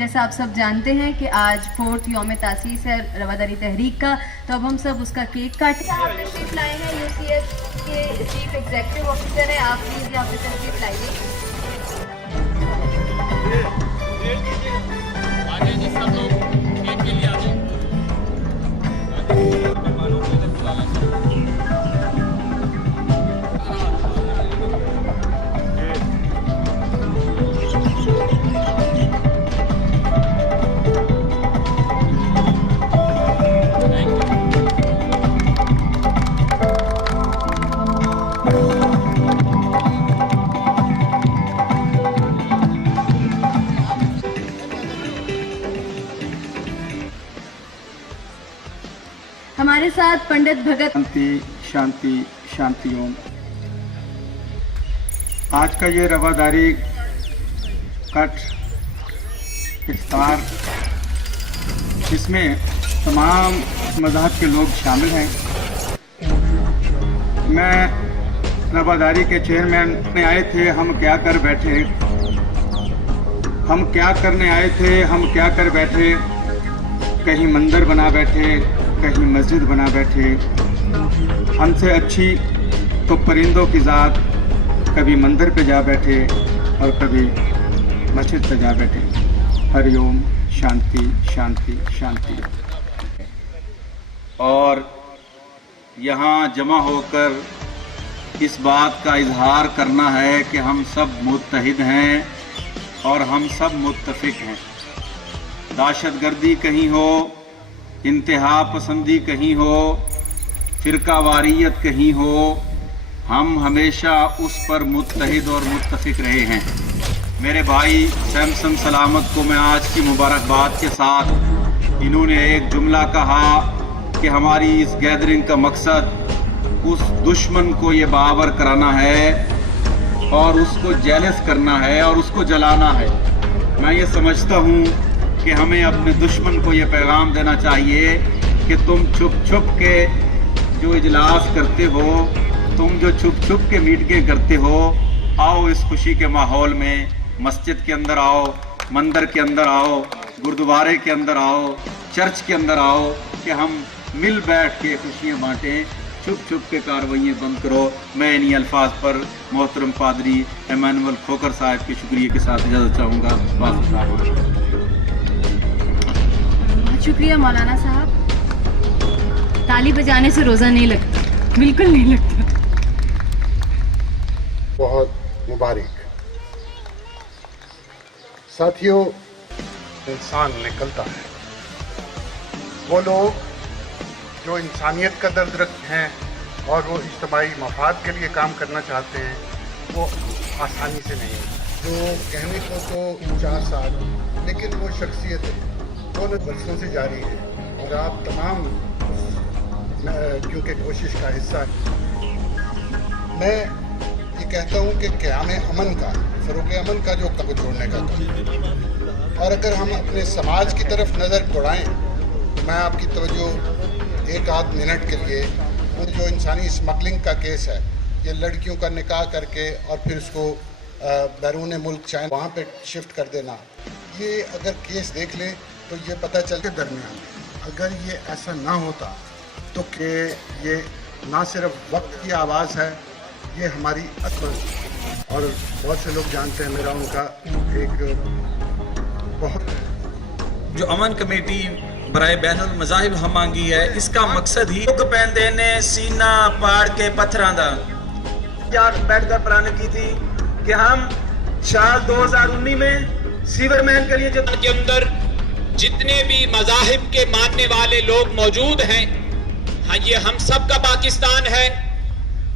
जैसा आप सब जानते हैं कि आज 4th यौम तासीस है रवादारी तहरीक का, तो अब हम सब उसका केक काटें। आप तशरीफ लाए हैं, यूसीएस के चीफ एग्जीक्यूटिव ऑफिसर हैं, आप प्लीज यहाँ पे तशरीफ लाइए। हमारे साथ पंडित भगत। शांति शांति शांति ओम। आज का ये रवादारी कट इफ्तार, इसमें तमाम मज़हब के लोग शामिल हैं। मैं रवादारी के चेयरमैन में आए थे, हम क्या कर बैठे, हम क्या करने आए थे, हम क्या कर बैठे। कहीं मंदिर बना बैठे, कहीं मस्जिद बना बैठे। हमसे अच्छी तो परिंदों की ज़ात कभी मंदिर पे जा बैठे और कभी मस्जिद पे जा बैठे। हरिओम, शांति शांति शांति। और यहाँ जमा होकर इस बात का इजहार करना है कि हम सब मुत्तहिद हैं और हम सब मुत्तफिक हैं। दहशतगर्दी कहीं हो, इंतहा पसंदी कहीं हो, फ़िरका वारियत कहीं हो, हम हमेशा उस पर मुत्तहिद और मुत्तफिक रहे हैं। मेरे भाई सैमसन सलामत को मैं आज की मुबारकबाद के साथ, इन्होंने एक जुमला कहा कि हमारी इस गैदरिंग का मकसद उस दुश्मन को ये बावर कराना है और उसको जेलस करना है और उसको जलाना है। मैं ये समझता हूँ कि हमें अपने दुश्मन को ये पैगाम देना चाहिए कि तुम छुप छुप के जो इजलास करते हो, तुम जो छुप छुप के मीटिंगें करते हो, आओ इस खुशी के माहौल में, मस्जिद के अंदर आओ, मंदिर के अंदर आओ, गुरुद्वारे के अंदर आओ, चर्च के अंदर आओ कि हम मिल बैठ के खुशियाँ बांटें। छुप छुप के कार्रवाइयाँ बंद करो। मैं इन्हीं अल्फाज पर मोहतरम पादरी इमानुअल खोकर साहब के शुक्रिया के साथ इजाज़त चाहूँगा। बहुत शुक्रिया मौलाना साहब। ताली बजाने से रोज़ा नहीं लगता, बिल्कुल नहीं लगता। बहुत मुबारक। साथियों, इंसान निकलता है, वो लोग जो इंसानियत का दर्द रखते हैं और वो इज्तिमाई मफाद के लिए काम करना चाहते हैं, वो आसानी से नहीं होता। जो कहने को तो 4 साल, लेकिन वो शख्सियत दोनों वर्षों से जारी है और आप तमाम क्योंकि कोशिश का हिस्सा है। मैं ये कहता हूँ कि क़याम अमन का, फ़रोग़ अमन का जो कब छोड़ने का काम, और अगर हम अपने समाज की तरफ नज़र दौड़ाएँ, मैं आपकी तवज्जो एक आध मिनट के लिए जो इंसानी स्मगलिंग का केस है, ये लड़कियों का निकाह करके और फिर उसको बैरून मुल्क चाहे वहाँ पे शिफ्ट कर देना, ये अगर केस देख लें तो ये पता चल के दरमियान अगर ये ऐसा ना होता तो कि ये ना सिर्फ वक्त की आवाज़ है, ये हमारी असर। और बहुत से लोग जानते हैं, मेरा उनका एक बहुत जो अमन कमेटी बराए बैनुल मज़ाहिब हमांगी है, इसका मकसद ही पैन देने सीना पाड़ के पत्थरां दा यार बैठकर प्लान की थी कि हम साल 2019 में सीवरमैन के लिए के अंदर जितने भी मज़ाहिब के मानने वाले लोग मौजूद हैं, हाँ, ये हम सब का पाकिस्तान है।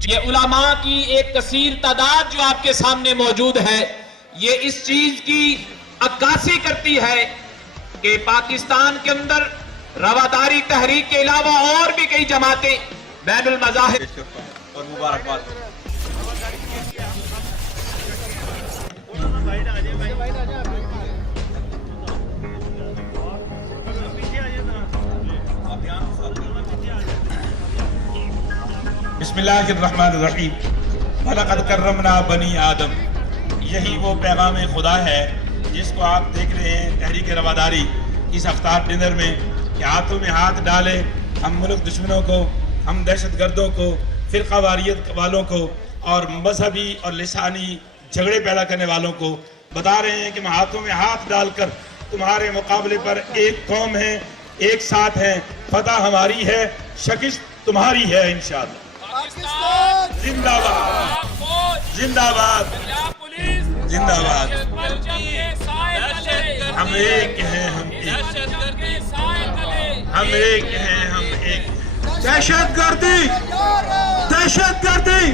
ये उलमा की एक कसीर तादाद जो आपके सामने मौजूद है, ये इस चीज की अक्कासी करती है कि पाकिस्तान के अंदर रवादारी तहरीक के अलावा और भी कई जमातें बैनुल मज़ाहिब और मुबारकबाद। बिस्मिल्लाहिर्रहमानिर्रहीम। वलक़द कर्रमना बनी आदम, यही वो पैगाम खुदा है जिसको आप देख रहे हैं तहरीक रवादारी इस अफ्तार डिनर में कि हाथों में हाथ डाले हम मुल्क दुश्मनों को, हम दहशतगर्दों को, फिरका वारियत वालों को और मजहबी और लिसानी झगड़े पैदा करने वालों को बता रहे हैं कि हम हाथों में हाथ डालकर तुम्हारे मुकाबले पर एक कौम है, एक साथ है, फतह हमारी है, शिकस्त तुम्हारी है इंशाअल्लाह। जिंदाबाद जिंदाबाद जिंदाबाद। हम एक हैं, हम एक हैं, हम एक। दहशतगर्दी दहशतगर्दी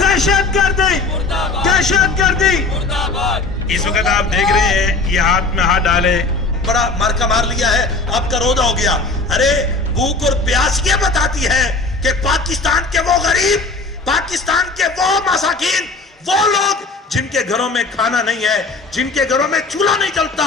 दहशतगर्दी दहशतगर्दी। इस वक्त आप देख रहे हैं ये हाथ में हाथ डाले बड़ा मार्का मार लिया है, अब का रोदा हो गया। अरे भूख और प्यास ये बताती है कि पाकिस्तान के वो गरीब, पाकिस्तान के वो मसाकीन, वो लोग जिनके घरों में खाना नहीं है, जिनके घरों में चूल्हा नहीं जलता,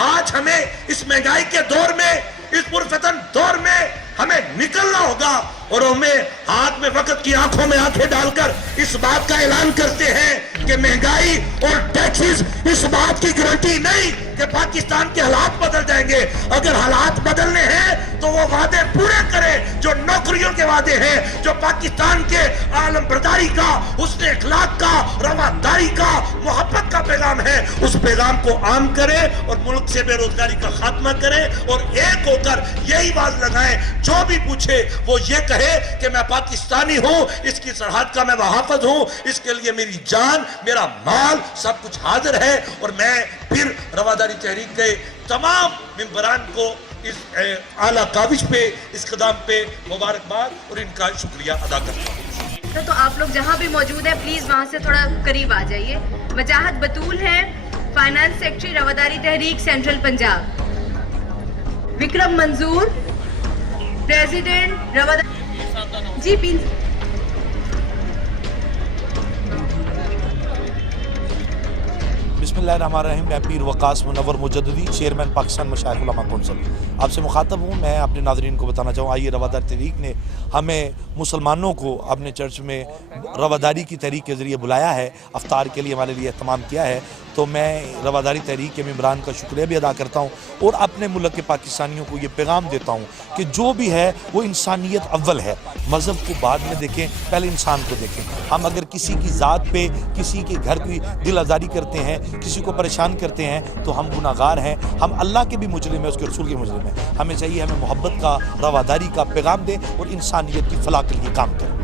आज हमें इस महंगाई के दौर में, इस पुरफतन दौर में हमें निकलना होगा और हमें हाथ में वक्त की आंखों में आंखें डालकर इस बात का ऐलान करते हैं कि महंगाई और टैक्सेस इस बात की गारंटी नहीं कि पाकिस्तान के हालात बदल जाएंगे। अगर हालात बदलने हैं तो वो वादे पूरे करें जो नौकरियों के वादे हैं, जो पाकिस्तान के आलम बर्दारी का, उसने इखलाक का, रवादारी का, मोहब्बत का पैगाम है, उस पैगाम को आम करें और मुल्क से बेरोजगारी का खात्मा करें और एक होकर यही बात लगाएं। जो भी पूछे वो ये कहे कि मैं पाकिस्तानी हूं, इसकी सरहद का मैं वहाफज हूं, इसके लिए मेरी जान, मेरा माल सब कुछ हाजिर है। और मैं फिर रवादारी तहरीक के तमाम मेंबरान को इस आला काविश पे, इस कदम पे मुबारकबाद और इनका शुक्रिया अदा करता हूँ। तो आप लोग जहाँ भी मौजूद हैं प्लीज वहाँ से थोड़ा करीब आ जाइए। वजाहत बतूल है, फाइनेंस सेक्रेटरी रवादारी तहरीक सेंट्रल पंजाब। विक्रम मंजूर, प्रेसिडेंट रवादारी जी प्लीज। बिस्मिल्लाहिर्रहमानिर्रहीम। मैं पीर वकास मुनव्वर मुजद्दिदी, चेयरमैन पाकिस्तान मशाइख उलमा कौंसिल, आपसे मुखातब हूँ। मैं अपने नाज़रीन को बताना चाहूँ, आइए रवादारी तहरीक ने हमें मुसलमानों को अपने चर्च में रवादारी की तहरीक के ज़रिए बुलाया है, अफ्तार के लिए हमारे लिए एहतमाम किया है। तो मैं रवादारी तहरीक के मेंबरान का शुक्रिया भी अदा करता हूँ और अपने मुल्क के पाकिस्तानियों को ये पैगाम देता हूँ कि जो भी है वो इंसानियत अव्वल है, मज़हब को बाद में देखें, पहले इंसान को देखें। हम अगर किसी की ज़ात पे, किसी के घर की दिल आज़ारी करते हैं, किसी को परेशान करते हैं तो हम गुनाहगार हैं, हम अल्लाह के भी मुजरिम हैं, उसके रसूल के मुजरिम हैं। हमें चाहिए हमें मोहब्बत का, रवादारी का पैगाम दें और इंसानियत की फलाह के लिए काम करें।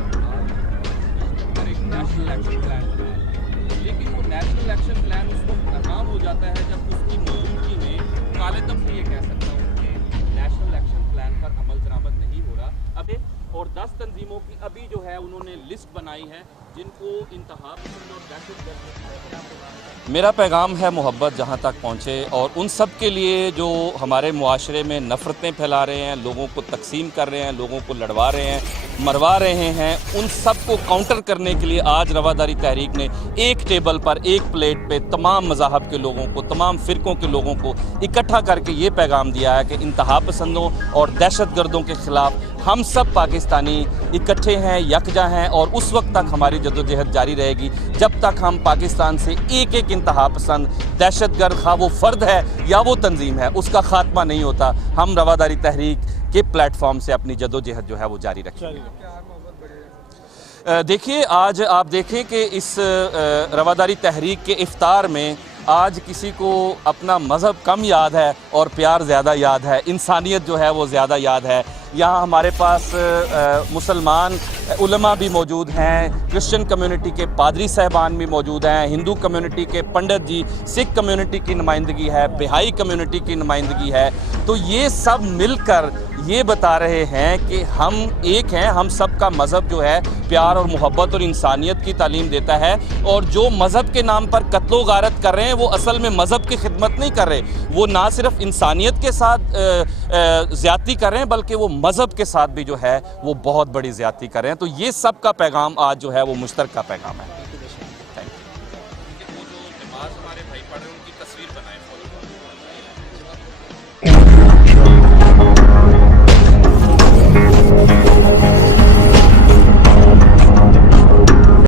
लेकिन वो नेशनल एक्शन प्लान उस वक्त नाकाम हो जाता है जब उसकी मौजूदगी में गालिबन से ये कह सकता हूँ कि नेशनल एक्शन प्लान पर अमल दरामद नहीं हो रहा। अभी और 10 तंजीमों की अभी जो है उन्होंने लिस्ट बनाई है जिनको इंतहा पसंद और दहशतगर्द। मेरा पैगाम है मोहब्बत जहाँ तक पहुँचे और उन सब के लिए जो हमारे मुआशरे में नफ़रतें फैला रहे हैं, लोगों को तकसीम कर रहे हैं, लोगों को लड़वा रहे हैं, मरवा रहे हैं, उन सब को काउंटर करने के लिए आज रवादारी तहरीक ने एक टेबल पर, एक प्लेट पे तमाम मज़ाहब के लोगों को, तमाम फ़िरक़ों के लोगों को इकट्ठा करके ये पैगाम दिया है कि इंतहा पसंदों और दहशतगर्दों के ख़िलाफ़ हम सब पाकिस्तानी इकट्ठे हैं, यकजा हैं और उस वक्त तक हमारी जद्दोजहद जारी रहेगी जब तक हम पाकिस्तान से एक एक इंतहा पसंद दहशतगर्द, खा वो फ़र्द है या वो तंजीम है, उसका खात्मा नहीं होता। हम रवादारी तहरीक के प्लेटफॉर्म से अपनी जद्दोजहद जो है वो जारी रखेंगे। देखिए, आज आप देखें कि इस रवादारी तहरीक के इफ्तार में आज किसी को अपना मज़हब कम याद है और प्यार ज़्यादा याद है, इंसानियत जो है वो ज़्यादा याद है। यहाँ हमारे पास मुसलमान उलमा भी मौजूद हैं, क्रिश्चियन कम्युनिटी के पादरी साहबान भी मौजूद हैं, हिंदू कम्युनिटी के पंडित जी, सिख कम्युनिटी की नुमाइंदगी है, बिहाई कम्युनिटी की नुमाइंदगी है। तो ये सब मिलकर ये बता रहे हैं कि हम एक हैं, हम सब का मज़हब जो है प्यार और मोहब्बत और इंसानियत की तालीम देता है। और जो मज़हब के नाम पर कत्लो गारत कर रहे हैं वो असल में मज़हब की खिदमत नहीं कर रहे, वो ना सिर्फ इंसानियत के साथ ज़्यादती कर रहे हैं बल्कि वो मज़हब के साथ भी जो है वो बहुत बड़ी ज़्यादती कर रहे हैं। तो ये सब का पैगाम आज जो है वो मुश्तरका पैगाम है।